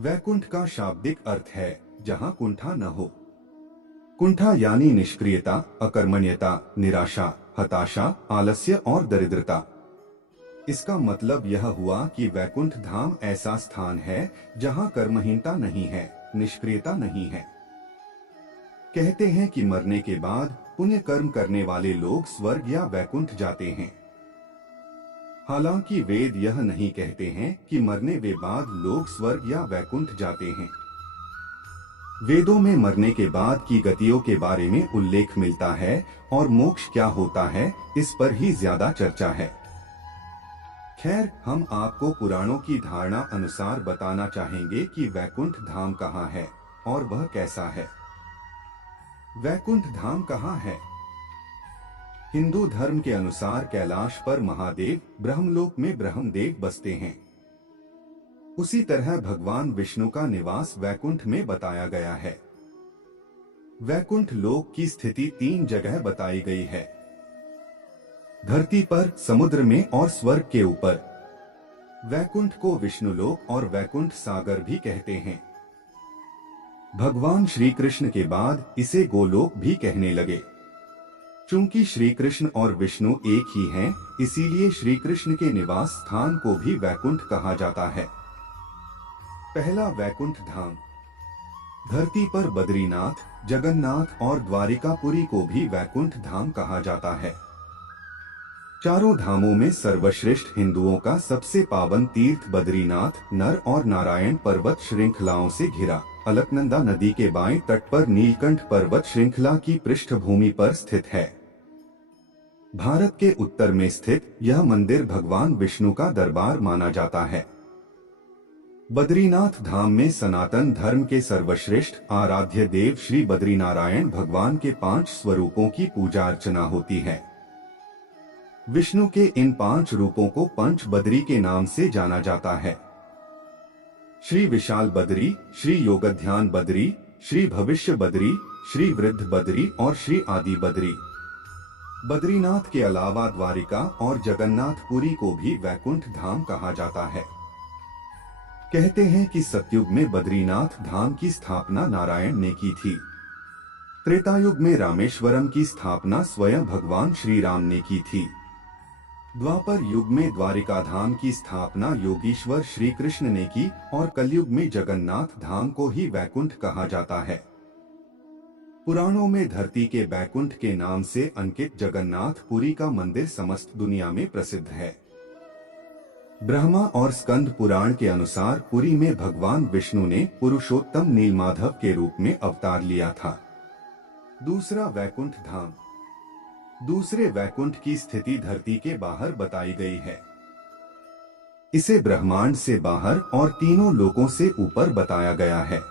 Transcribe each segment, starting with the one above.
वैकुंठ का शाब्दिक अर्थ है जहां कुंठा न हो। कुंठा यानी निष्क्रियता, अकर्मण्यता, निराशा, हताशा, आलस्य और दरिद्रता। इसका मतलब यह हुआ कि वैकुंठ धाम ऐसा स्थान है जहां कर्महीनता नहीं है, निष्क्रियता नहीं है। कहते हैं कि मरने के बाद पुण्य कर्म करने वाले लोग स्वर्ग या वैकुंठ जाते हैं। हालांकि वेद यह नहीं कहते हैं कि मरने के बाद लोग स्वर्ग या वैकुंठ जाते हैं। वेदों में मरने के बाद की गतियों के बारे में उल्लेख मिलता है और मोक्ष क्या होता है इस पर ही ज्यादा चर्चा है। खैर, हम आपको पुराणों की धारणा अनुसार बताना चाहेंगे कि वैकुंठ धाम कहाँ है और वह कैसा है। वैकुंठ धाम कहाँ है? हिंदू धर्म के अनुसार कैलाश पर महादेव ब्रह्मलोक में ब्रह्मदेव बसते हैं। उसी तरह भगवान विष्णु का निवास वैकुंठ में बताया गया है। वैकुंठ लोक की स्थिति 3 जगह बताई गई है: धरती पर, समुद्र में और स्वर्ग के ऊपर। वैकुंठ को विष्णु लोक और वैकुंठ सागर भी कहते हैं। भगवान श्री कृष्ण के बाद इसे गोलोक भी कहने लगे। चूंकि श्री कृष्ण और विष्णु एक ही हैं, इसीलिए श्री कृष्ण के निवास स्थान को भी वैकुंठ कहा जाता है। पहला वैकुंठ धाम। धरती पर बद्रीनाथ, जगन्नाथ और द्वारिकापुरी को भी वैकुंठ धाम कहा जाता है। चारों धामों में सर्वश्रेष्ठ हिंदुओं का सबसे पावन तीर्थ बद्रीनाथ नर और नारायण पर्वत श्रृंखलाओं से घिरा अलकनंदा नदी के बाएं तट पर नीलकंठ पर्वत श्रृंखला की पृष्ठभूमि पर स्थित है। भारत के उत्तर में स्थित यह मंदिर भगवान विष्णु का दरबार माना जाता है। बद्रीनाथ धाम में सनातन धर्म के सर्वश्रेष्ठ आराध्य देव श्री बद्रीनारायण भगवान के 5 स्वरूपों की पूजा अर्चना होती है। विष्णु के इन 5 रूपों को पंच बद्री के नाम से जाना जाता है: श्री विशाल बद्री, श्री योगध्यान बद्री, श्री भविष्य बद्री, श्री वृद्ध बद्री और श्री आदि बद्री। बद्रीनाथ के अलावा द्वारिका और जगन्नाथपुरी को भी वैकुंठ धाम कहा जाता है। कहते हैं कि सतयुग में बद्रीनाथ धाम की स्थापना नारायण ने की थी। त्रेतायुग में रामेश्वरम की स्थापना स्वयं भगवान श्री राम ने की थी। द्वापर युग में द्वारिका धाम की स्थापना योगीश्वर श्री कृष्ण ने की और कलयुग में जगन्नाथ धाम को ही वैकुंठ कहा जाता है। पुराणों में धरती के वैकुंठ के नाम से अंकित जगन्नाथपुरी का मंदिर समस्त दुनिया में प्रसिद्ध है। ब्रह्मा और स्कंद पुराण के अनुसार पुरी में भगवान विष्णु ने पुरुषोत्तम नीलमाधव के रूप में अवतार लिया था। दूसरा वैकुंठ धाम। दूसरे वैकुंठ की स्थिति धरती के बाहर बताई गई है। इसे ब्रह्मांड से बाहर और तीनों लोकों से ऊपर बताया गया है।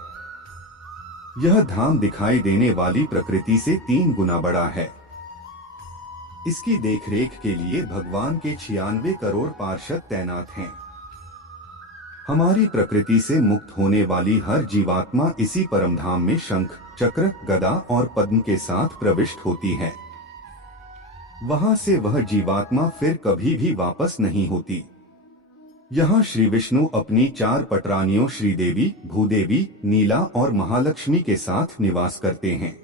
यह धाम दिखाई देने वाली प्रकृति से 3 गुना बड़ा है। इसकी देखरेख के लिए भगवान के 96 करोड़ पार्षद तैनात हैं। हमारी प्रकृति से मुक्त होने वाली हर जीवात्मा इसी परमधाम में शंख, चक्र, गदा और पद्म के साथ प्रविष्ट होती है। वहां से वह जीवात्मा फिर कभी भी वापस नहीं होती। यहाँ श्री विष्णु अपनी 4 पटरानियों श्रीदेवी, भूदेवी, नीला और महालक्ष्मी के साथ निवास करते हैं।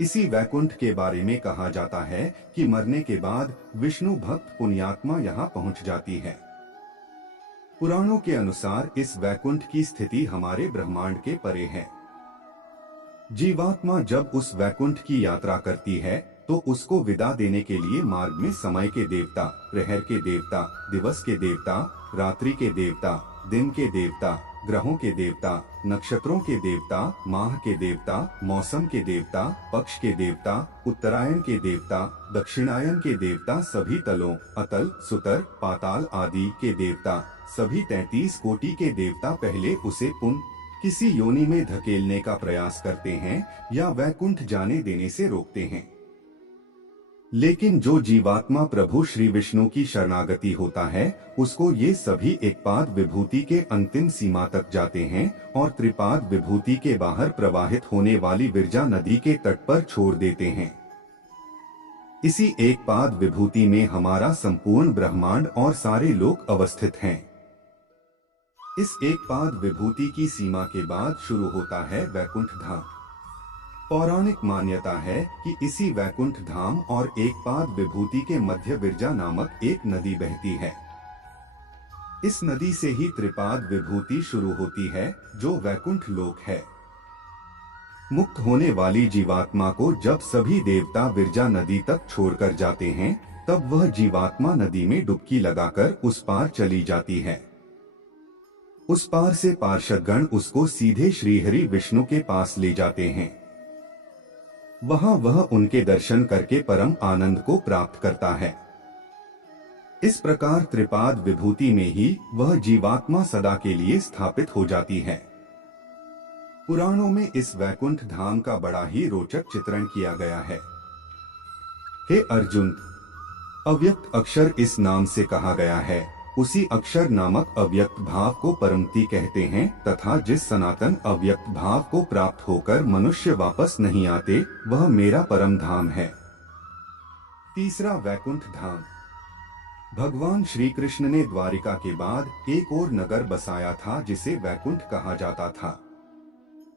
इसी वैकुंठ के बारे में कहा जाता है कि मरने के बाद विष्णु भक्त पुण्यात्मा यहाँ पहुँच जाती है। पुराणों के अनुसार इस वैकुंठ की स्थिति हमारे ब्रह्मांड के परे है। जीवात्मा जब उस वैकुंठ की यात्रा करती है तो उसको विदा देने के लिए मार्ग में समय के देवता, प्रहर के देवता, दिवस के देवता, रात्रि के देवता, दिन के देवता, ग्रहों के देवता, नक्षत्रों के देवता, माह के देवता, मौसम के देवता, पक्ष के देवता, उत्तरायण के देवता, दक्षिणायन के देवता, सभी तलों, अतल, सुतर, पाताल आदि के देवता, सभी 33 कोटि के देवता पहले उसे पुनः किसी योनि में धकेलने का प्रयास करते हैं या वैकुंठ जाने देने से रोकते हैं। लेकिन जो जीवात्मा प्रभु श्री विष्णु की शरणागति होता है उसको ये सभी एकपाद विभूति के अंतिम सीमा तक जाते हैं और त्रिपाद विभूति के बाहर प्रवाहित होने वाली विरजा नदी के तट पर छोड़ देते हैं। इसी एकपाद विभूति में हमारा संपूर्ण ब्रह्मांड और सारे लोक अवस्थित हैं। इस एक पाद विभूति की सीमा के बाद शुरू होता है वैकुंठ धाम। पौराणिक मान्यता है कि इसी वैकुंठ धाम और एक पाद विभूति के मध्य विरजा नामक एक नदी बहती है। इस नदी से ही त्रिपाद विभूति शुरू होती है, जो वैकुंठ लोक है। मुक्त होने वाली जीवात्मा को जब सभी देवता विरजा नदी तक छोड़कर जाते हैं, तब वह जीवात्मा नदी में डुबकी लगाकर उस पार चली जाती है। उस पार से पार्षदगण उसको सीधे श्रीहरि विष्णु के पास ले जाते हैं। वहां वह उनके दर्शन करके परम आनंद को प्राप्त करता है। इस प्रकार त्रिपाद विभूति में ही वह जीवात्मा सदा के लिए स्थापित हो जाती है। पुराणों में इस वैकुंठ धाम का बड़ा ही रोचक चित्रण किया गया है। हे अर्जुन, अव्यक्त अक्षर इस नाम से कहा गया है। उसी अक्षर नामक अव्यक्त भाव को परमति कहते हैं तथा जिस सनातन अव्यक्त भाव को प्राप्त होकर मनुष्य वापस नहीं आते, वह मेरा परम धाम है। तीसरा वैकुंठ धाम। भगवान श्री कृष्ण ने द्वारिका के बाद एक और नगर बसाया था जिसे वैकुंठ कहा जाता था।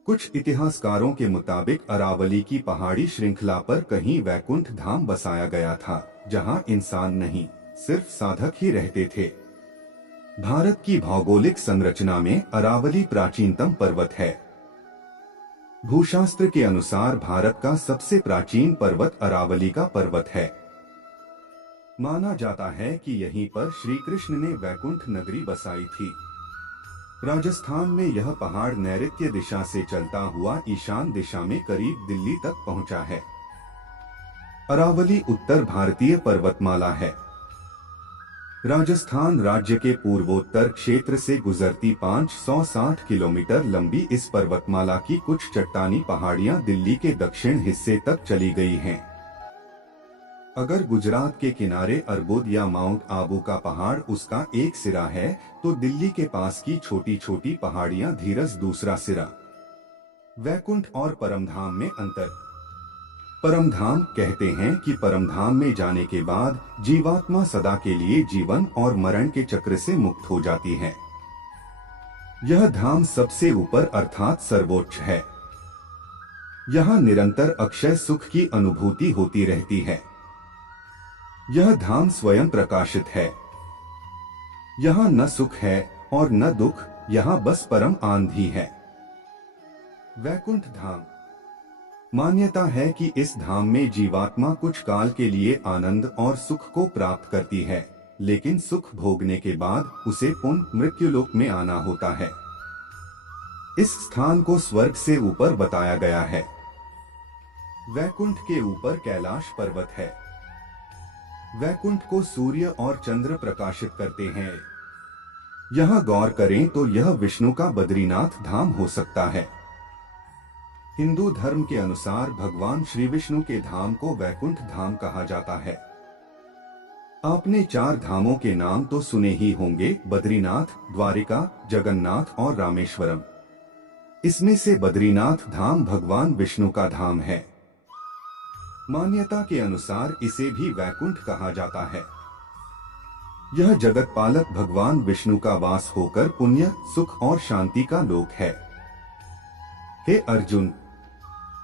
कुछ इतिहासकारों के मुताबिक अरावली की पहाड़ी श्रृंखला पर कहीं वैकुंठ धाम बसाया गया था, जहां इंसान नहीं, सिर्फ साधक ही रहते थे। भारत की भौगोलिक संरचना में अरावली प्राचीनतम पर्वत है। भूशास्त्र के अनुसार भारत का सबसे प्राचीन पर्वत अरावली का पर्वत है। माना जाता है कि यहीं पर श्री कृष्ण ने वैकुंठ नगरी बसाई थी। राजस्थान में यह पहाड़ नैऋत्य दिशा से चलता हुआ ईशान दिशा में करीब दिल्ली तक पहुंचा है। अरावली उत्तर भारतीय पर्वतमाला है। राजस्थान राज्य के पूर्वोत्तर क्षेत्र से गुजरती 560 किलोमीटर लंबी इस पर्वतमाला की कुछ चट्टानी पहाड़ियां दिल्ली के दक्षिण हिस्से तक चली गई हैं। अगर गुजरात के किनारे अर्बुद या माउंट आबू का पहाड़ उसका एक सिरा है, तो दिल्ली के पास की छोटी छोटी पहाड़ियां धीरज दूसरा सिरा। वैकुंठ और परमधाम में अंतर। परमधाम कहते हैं कि परमधाम में जाने के बाद जीवात्मा सदा के लिए जीवन और मरण के चक्र से मुक्त हो जाती है। यह धाम सबसे ऊपर अर्थात सर्वोच्च है। यहाँ निरंतर अक्षय सुख की अनुभूति होती रहती है। यह धाम स्वयं प्रकाशित है। यहाँ न सुख है और न दुख, यहाँ बस परम आनंद ही है। वैकुंठ धाम। मान्यता है कि इस धाम में जीवात्मा कुछ काल के लिए आनंद और सुख को प्राप्त करती है, लेकिन सुख भोगने के बाद उसे पुनः मृत्युलोक में आना होता है। इस स्थान को स्वर्ग से ऊपर बताया गया है। वैकुंठ के ऊपर कैलाश पर्वत है। वैकुंठ को सूर्य और चंद्र प्रकाशित करते हैं। यहाँ गौर करें तो यह विष्णु का बद्रीनाथ धाम हो सकता है। हिंदू धर्म के अनुसार भगवान श्री विष्णु के धाम को वैकुंठ धाम कहा जाता है। आपने 4 धामों के नाम तो सुने ही होंगे, बद्रीनाथ, द्वारिका, जगन्नाथ और रामेश्वरम। इसमें से बद्रीनाथ धाम भगवान विष्णु का धाम है। मान्यता के अनुसार इसे भी वैकुंठ कहा जाता है। यह जगत पालक भगवान विष्णु का वास होकर पुण्य, सुख और शांति का लोक है। हे अर्जुन,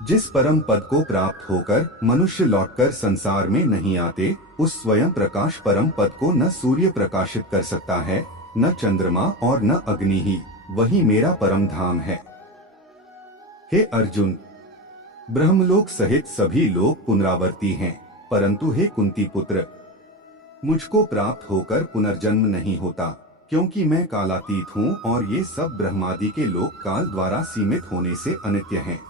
जिस परम पद को प्राप्त होकर मनुष्य लौटकर संसार में नहीं आते, उस स्वयं प्रकाश परम पद को न सूर्य प्रकाशित कर सकता है, न चंद्रमा और न अग्नि ही, वही मेरा परम धाम है। हे अर्जुन, ब्रह्मलोक सहित सभी लोग पुनरावर्ती हैं, परंतु हे कुंती पुत्र, मुझको प्राप्त होकर पुनर्जन्म नहीं होता, क्योंकि मैं कालातीत हूँ और ये सब ब्रह्मादि के लोक काल द्वारा सीमित होने से अनित्य हैं।